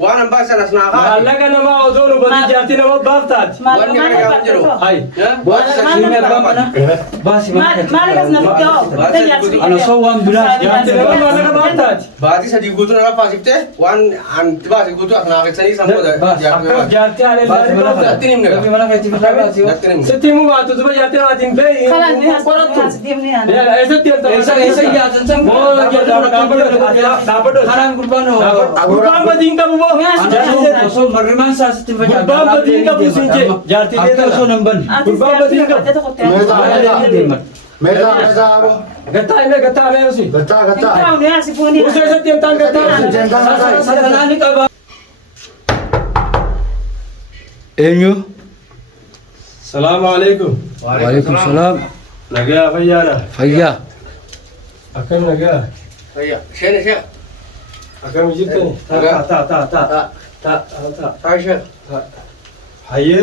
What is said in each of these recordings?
وانا بس انا اسمعها الله كان ما اظن بدي جاتي ما بافتات وانا كان يجرو هاي بس شيء بس ما لك نفسه انا صوان بلاش جاتي ما انا بافتات بعد سدي قلت انا فاسبته وان عن تبع قلت انا غتني سمو جاتي على الله تني من ما لك تفهم ستي مو بعد تبى جاتي ما تنبي خلاص ناس ديمني انا يا ايش تيار ऐसा ही आता है वो ये दापड़ो हराम कुर्बान हो कुर्बान बदीन का वो सो मरमान सासती बजा कुर्बान बदीन का पूछिए जाती दे आपका सो नंबर कुर्बान बदीन का मेरा वो गता में उसी गता उसे सत्यम तांग गता सदनानी का एन्यू सलाम अलैकुम वालेकुम सलाम लगे भैया भैया अकम लगे هيا شين شين अकम जितने تا هاي شين हाये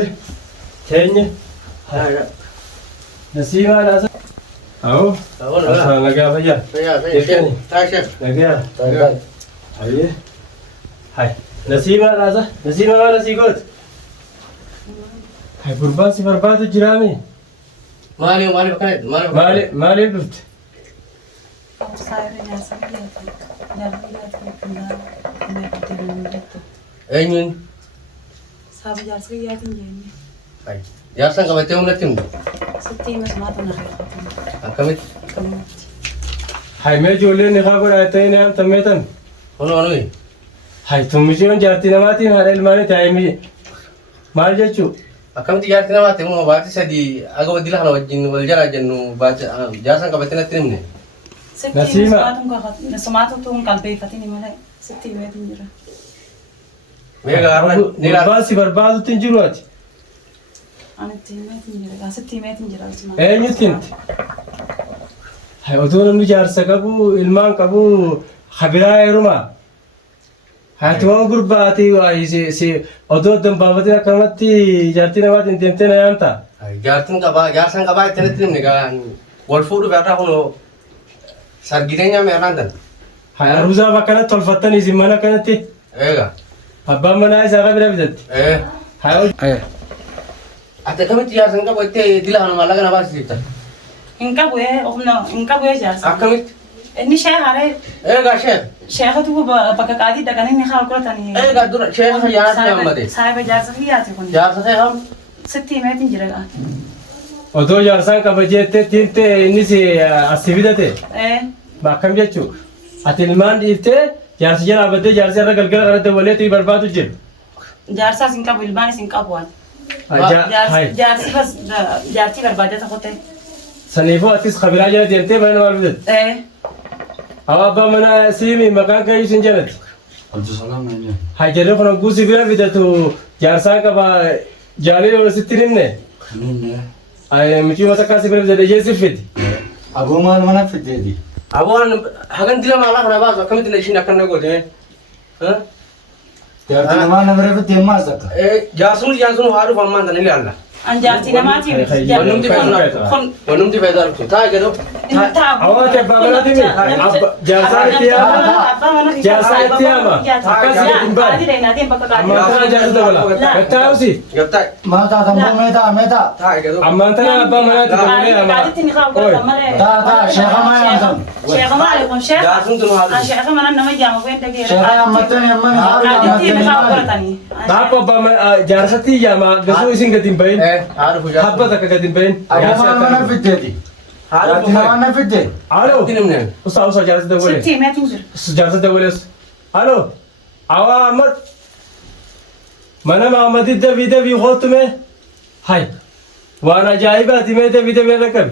थेन्य नसीब आ रहा आओ अच्छा लगे भैया هيا شين هاي شين लगे हाये हाय नसीब आ रहा नसीब आ रहा सीगोत हाय गुरबान से बर्बाद जिरामी مالي بكنت مالي بفت اين صاحب جالسيات جيني هاي يا سان كما تيوم نتيم ستي مسماتنا خير كمت كمت हाय मैं जो ले निकाह को रहते हैं ना तब मैं तन هنو हाय तुम मुझे उन जाती ना माती हमारे इल्माने ताई मुझे मार जाचू أكمل تجار كنا ما تيمو باتي سدي أقوى دي لحنا وجين والجرا جنو بات جالسان كبتنا تيمني ستي نسيمة. مسماتهم كخط مسماتهم قلبي فتني ملا ستي بيت نجرا ميغا أرنا نيلا बर्बाद से बर्बाद تنجروات أنا تيمات نجرا ستي مات نجرا مسمات ايه نتنت हाय अदोन मुझे आरसा कबू इल्मान कबू खबरा है रुमा हाय तो गुरबाती वाई से अदो दम बाबती कमती जाती ना बात इंतेंते ना जानता جارتن كبا جالسان كبا تنا تيمني كان والفود بيعرف هنو سرقينيا ميراندن हाय अरुजा बकरा तलफतन इजिमाना कनती إيغا अब्बा मना ऐसा कबरा बिदत إيه हाय ايه أتكلم تجار سان كبا دي لحنا ما لقنا باس جبتا إنك أبوه أخنا إنك أبوه جالس أكمل إني شيء هاري إيغا شيخ شيخ تو بكا قاعد دكاني نخال كرة تاني إيغا دور شيخ جارت يا أمدي صاحب جالس خياتي كون جارت سيهم ستي مات نجرا अदो जारसान कबजेते तीनते इनिसे असिविदते إيه बाकम जेचू अतिलमान इते जारस जरा बदे जारस जरा गलगल करते बोले तो बर्बाद हो जे جالس إنك أبوه الباني إنك أبوه हाय جالس بس جارتي بربادة تخطي सनीफो अतिस खबरा जरा देते बहन वाल बिदत إيه अब अब्बा मना सीमी मकान का यूं जरत عبد السلام يعني हाय जरे कोन गुसी बिरा बिदतु जारसान का बा जाली और सितिरिम ने خلينا ay मिची मत का सिबिरा बिदत ये सिफित أبو ما في دي أبوان هكذا دي لما لقنا باس أكمل تنشين أكنا قلت ها جارتنا ما نمر في دي ما زكا جاسون هارو فمان تنيل الله أن جارتي نماتي ونم تي بيدار تاي كده awak te babala timi jarsaan tiya jarsaan tiya ma akasi timbal amma tana jarsu dabala kata usi قبتا ما تا تمو ميتا تاي كده amma tana abba mana tikune amma تا شيخ ما يمتم شيخ ما عليكم شيخ جاسون تنو هارو شيخ ما أنا ما جامو وين تجي شيخ يمتن يمن Apa abba jarsati ya ma gasu isin gatin bayin هارو فجاه habba tak gatin bayin أبو ما في دي هارو جارتنا ما في دي alo تنمنه usa jarsati da bole ستي ما تنزل jarsati da bole alo awa ahmad mana Muhammad da vida vi khot mein hay wana jaibati mein da vida mein rakab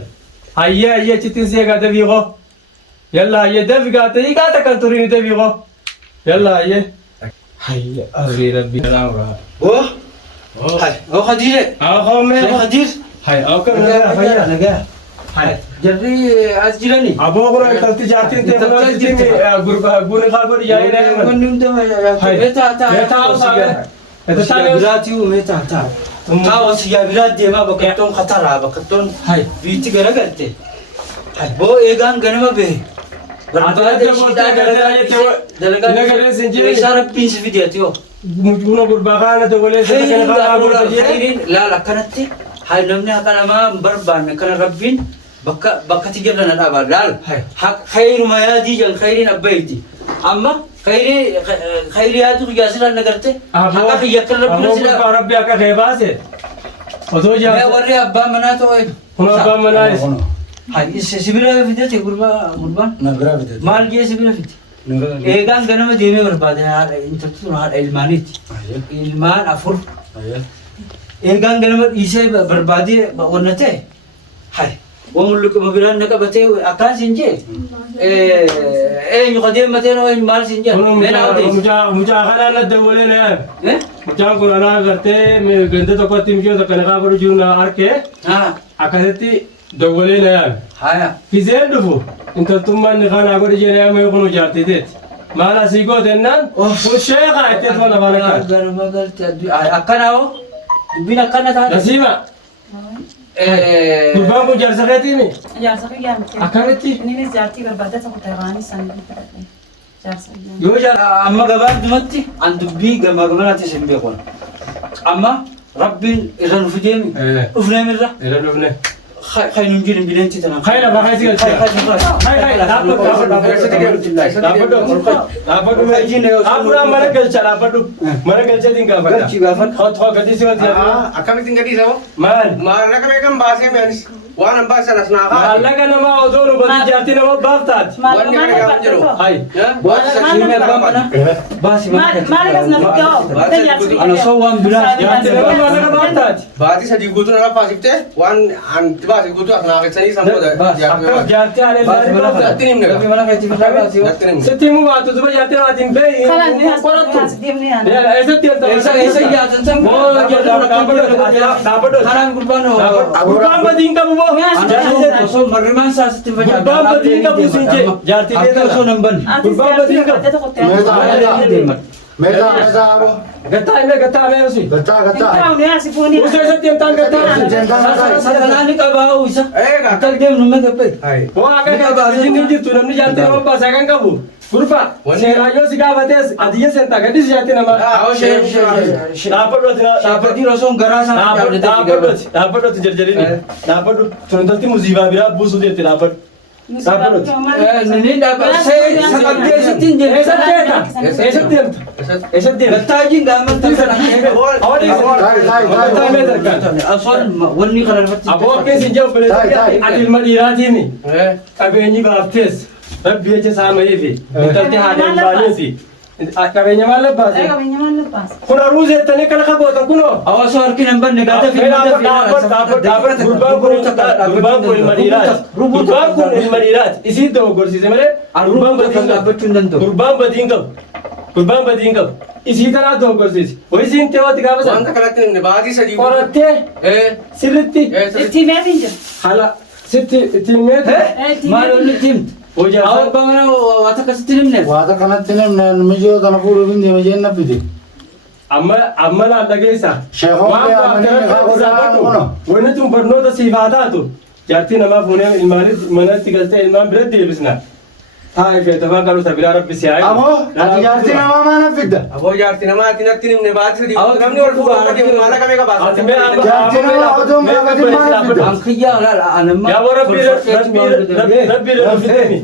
ayya chitin se ga da vi kho yalla ayya da vi ga ta yi ga ta kan turini da vi kho yalla ayya hayya agri rabbi rawra اوه هاي هو خديجه aw mein خديج hay aw kan hayya لقاه hay جري أسجلني abo gura kalti jatin te gurba gune khabar yayi na من نمت hay متى meta usa eta tane براتي ومتى تا Kaawwas yaa biraa deemaa bakkattoon khataraa bakkattoon Hai. biitti garagalte. Boo eegaan ganama bahe. Isaa rabbiin si fideeti yoo. Mucuna gurbaa kana togolee sana kana karaa gurra jedhee. Khayriin laala akkanatti haa namni haqa namaa hin barbaanne kana rabbiin bakka tijarra na dhaabaa laal. Khayruma yaadii jan khayriin abbayti. Amma khayrii yaadu qiyaasirraa nagarte. Haqa xiyyakkan rabbiin si Gurbaa rabbi akka kee baase. Otoo Mee jaarsa. warri abbaa manaa ta'oo Kun abbaan manaa isa. sibira fidete gurbaan Na biraa fidete. maal jee sibira fide eegaan ganama deemee barbaade haadha intalti sun haadha ilmaaniiti ilmaan afur eegaan ganama dhiisee barbaadee wanna ta'e hay waan mulluquma biraan na qabatee akkaan siin jee eenyu qadeemmatee noo eenyu maal siin jee Kun meenaa odeessi mucaa kanaan na dabalee na yaame. Mucaan kun anaa gartee ganda tokkotti michoo tokko naqaa godhu jiru na harkee akkasitti dabalee na yaame. haya Kiseen dhufu intaltummaan ni kanaa godhu jee na yaame kun jaartiteeti. Maal asii goote ennaan kun sheekaa itti tola lafaan akka. ganama galtee akkanaa hoo dubbiin akkana taate Nasiima gurbaan kun jaarsa keetiimi Jaarsa kiyyaa miti. akkamitti Innis jaartii barbaadda tokko ta'e waan isaan fudhate. Jaarsa kiyyaa. yoo jaala amma gabaabdumatti an dubbii gamagamaatti isin beekon amma rabbiin irra nufi deemi dhufneemirra irra dhufne. kaynum jirin bineensi tanan Khayla bakka si galchee. Khayla dhaabbadhu dhaabbadhu mana galcha dhaabbadhu mana galchatiin gaafadha. Galchi gaafadha. Hoo gadi si wanti Akkamittiin gadhiisa moo? maal Maallaqa meeqan baasee mee'anis? Waan an baasan as naa haa. maallaqa namaa otoo nu bati jaartii nama baaf taati. Wanni kana gaafa jedhu. Hai. baasi saksiimee abbaan mana baasi Maal akkas na fidoo? ana soo waan biraa Jaartii nama maallaqa baaf taati. Baatii sadii guutuu na lafaasiftee waan an baasii guutuu as naa qeessanii sanboota jaartii Akka jaartii haala ilaalii baaf taati. Natti himne rabbi mana keetti fitaa baasi yoo Natti himne. Sitti himuu baattu duba jaartii namaatiin beeyi. Kalaan ni Qorattu. as deemnee yaada. Yaala eessatti eessa nyaatan san dhaabbadhu. kanaan gurbaan Gurbaan badii hin qabu moo? osoo marrimaan saasitti Gurbaan badii hin qabu siin jee jaartii akka osoo nan banne Gurbaan badii hin qabu. Meetaa abo. Gattaa himee gattaa himee osii. Gattaa. Usa isatti himtaan gattaa himee. satanaani qabaa isa Eegaa. akka deemnu mee gabbee Hai. Waa akka gabaasiin ni jirtu namni jaartii nama baasaa kan qabu. Gurbaa seeraayyoo si gaafatees adiyya seentaa gadhiisi jaartii namaa. Dhaabbadhu ati shaabbatiin osoo garaa isaa dhaabbadhu jarjarini. Dhaabbadhu tunantalti musiibaa biraa buusuu jetti dhaabbadhu. Nini dapat saya sangat biasa tinggi. Eessatti deemta? Eessatti deemta? Eessatti deemta? Taji nggak menteri sana. Asal wani kalau dapat. Aboo keessa hin jiru ati ilma dhiiraatiimi. Qabeenyi baaftees rabbi jecha saamayeefi intalti haadha hin baaneefi qabeenya maal labbaase? Kun aruu seettanii kana qabootan kunoo. Awas harki nampak negatif. Gurbaan kun ilma dhiiraati. Gurbaan kun ilma dhiiraati. Isiin dogoggorsiise malee gurbaan badii hin qabu. Gurbaan badii hin qabu. Isii tanaa dogoggorsiise. Wayii isiin teewwatti gaafa sana. Wanta kanatti himne baatii sadii Qorattee sirritti Itti meetiin jira. hala sitti ittiin meete. Malu ni tim. Awak bagaimana watak kasih tim nih? Waata kanatti namni mijoo kana fuudhuuf hin deeme jeen naffide. Amma naan dhageessa. Sheekoo Waan bee amanee baakteera haa godhaa kuno. wanni tun barnoota siif haa taatu. Jaartii namaa fuunee ilmaanitti manatti galtee ilmaan biratti deebisna. Haa ifeeta waan qaluuta biraa rabbi si haa. Aboo ati jaartii namaa maa naffidda? Aboo jaartii namaa ati natti himne baatii sadii guutuu namni ol fuudhaa akka deemu maallaqa meeqa baasa? Jaartii namaa otoo hin gaafatin maa naffidda? Angkija lah anak. Yaa warra rabbi fidemi.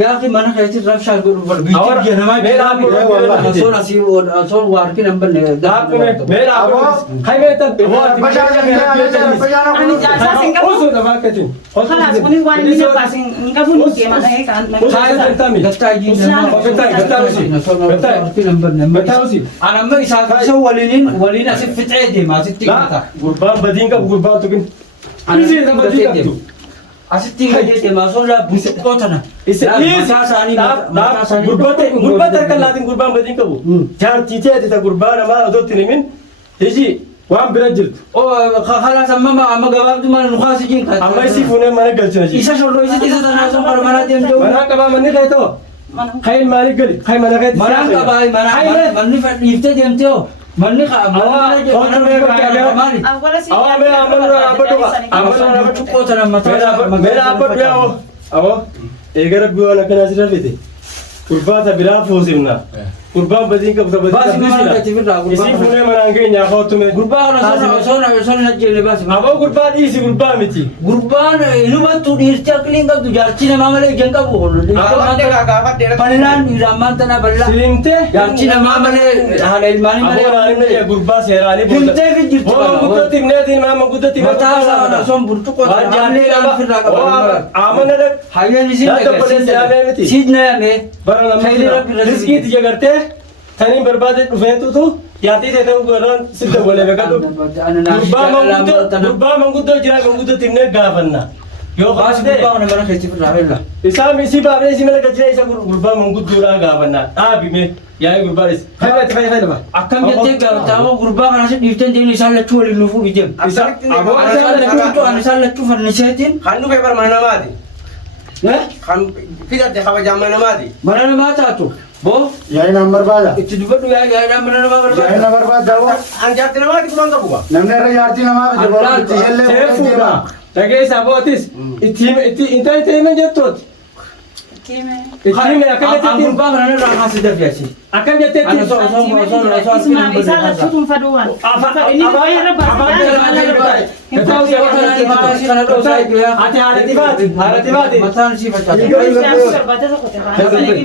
Ya akhi mana kayak itu rafsha guru berbiji Awak- dia nama Mela aku- Asal nasi asal warki nampak nih. Daakune meela haymeeta Ani jaarsaa sin qabu. Osoo dafaa akkatiin. Kalaas kunis waan inni baasin hin qabu nu deema ta'ee kan. Anak mak isah so walinin asif fit'ah dia masih tinggal. Gurbaan badiin qabu gurbaan tukin. Isii isa badii qabdu. Asih tinggal dia masuk lah busuk kota na. Gurbaan tarkallaatiin gurbaan badiin qabu. Jaartiitee ati ta gurbaa namaa otoo itti himin iji waan bira jirtu. Oh kalau sama gabab tu mana nukas sih kan. Amma isii fuunee mana galchina jirti. Isa solo isa tanah so kalau mana dia jauh. Manaa qabaa manni kee ta'o. Kayin maaliif gali? Kayin mana keetti Mana kabai mana mana ifte dia tu. Manni ka mali. Awala si Awa me amana abadu amana abadu Kota na mata. mera abadu awo awo egara biwala kana sirafete kurbata bila fusimna kurban badin ka badin Basi mana ka tifir la isi fune manange nya khotume Gurbaan sona najjele basi. abo kurban isi kurban miti Gurbaan inuma tu dircha klinga tu jarchina mamale jengka buhulu. Gaafadhe gaafadhe. Panilan iraman tana balla. silimte Jarchina mamale hala ilmani male. abo ya kurban serani Himte fi jirtu. oh guddo timne tin mama guddo timne Mata sa son burtu ko. Jamle kan fir la ka. amana dak Hayya ni Ya to pole se ame miti. Sidna me. barana Khayri rabbi riski tije garte tani barbade ufentu tu yati te to goran sidda bole be kadu gurba manguddo jira manguddo timne gafanna yo Bas khasde gurbaan mana kheti fir la bella. isa misi babre isi mala gajira isa gurba manguddo ra gafanna abi me ya gurba is khayba te khayba ba Akkam jette gaafataama gurbaa kana si dhiifteen deemni isaan lachuu waliin nuufuu ijeem. isa abo Isaan lachuu farnisheetiin. Kan dhufe bar mana namaati. Kan fidatte kabaja mana namaati. Mana namaa taatu. Boo Yaa'ii nama barbaada. itti dubbadhu yaadaan mana namaa Yaa'ii barbaada. nama barbaada moo An jaarti namaati kumaan qabu ba. namni irra jaartii namaa fide boora itti shellee boora sefuda deema. dagesa abotis itti inta ite jettot Kime. itti An gurbaa kana irraa kaasee darbiyaasi. akam jette Ana so Isma isa la tutun faduwan. Ini bayar ati halatifati Mataan si facaate.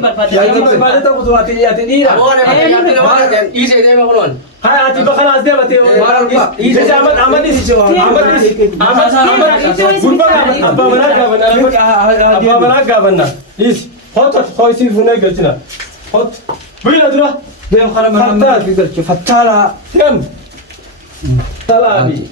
barbadata kutu ati dhiira Aboon jaarti namaati dhiisee deema kunuun. hai ati bakana as deemate isa amadis gurba abba mana gabanna is hot hoisi fune galchina hot buyna dura Deem kana mana namaa fi galche fattaala. kam talabi